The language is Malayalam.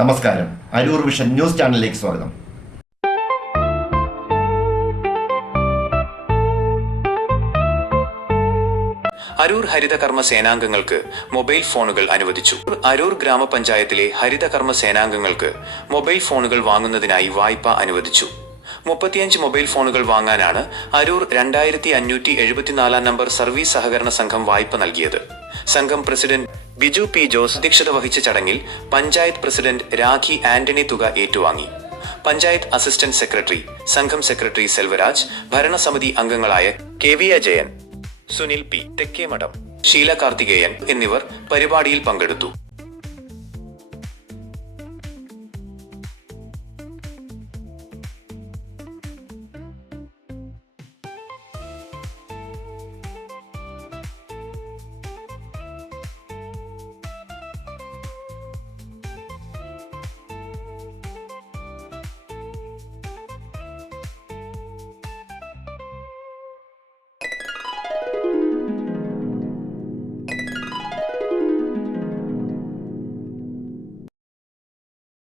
നമസ്കാരം. അരൂർ വിഷൻ ന്യൂസ് ചാനലിലേക്ക് സ്വാഗതം. അരൂർ ഹരിതകർമ്മ സേനാംഗങ്ങൾക്ക് മൊബൈൽ ഫോണുകൾ അനുവദിച്ചു. അരൂർ ഗ്രാമപഞ്ചായത്തിലെ ഹരിതകർമ്മ സേനാംഗങ്ങൾക്ക് മൊബൈൽ ഫോണുകൾ വാങ്ങുന്നതിനായി വായ്പ അനുവദിച്ചു. 35 മൊബൈൽ ഫോണുകൾ വാങ്ങാനാണ് അരൂർ 2574 നമ്പർ സർവീസ് സഹകരണ സംഘം വായ്പ നൽകിയത്. സംഘം പ്രസിഡന്റ് ബിജു പി ജോസ് അധ്യക്ഷത വഹിച്ച ചടങ്ങിൽ പഞ്ചായത്ത് പ്രസിഡന്റ് രാഖി ആന്റണി തുക ഏറ്റുവാങ്ങി. പഞ്ചായത്ത് അസിസ്റ്റന്റ് സെക്രട്ടറി, സംഘം സെക്രട്ടറി സെൽവരാജ്, ഭരണസമിതി അംഗങ്ങളായ KV അജയൻ, സുനിൽ P, തെക്കേമഠം, ഷീല കാർത്തികേയൻ എന്നിവർ പരിപാടിയിൽ പങ്കെടുത്തു.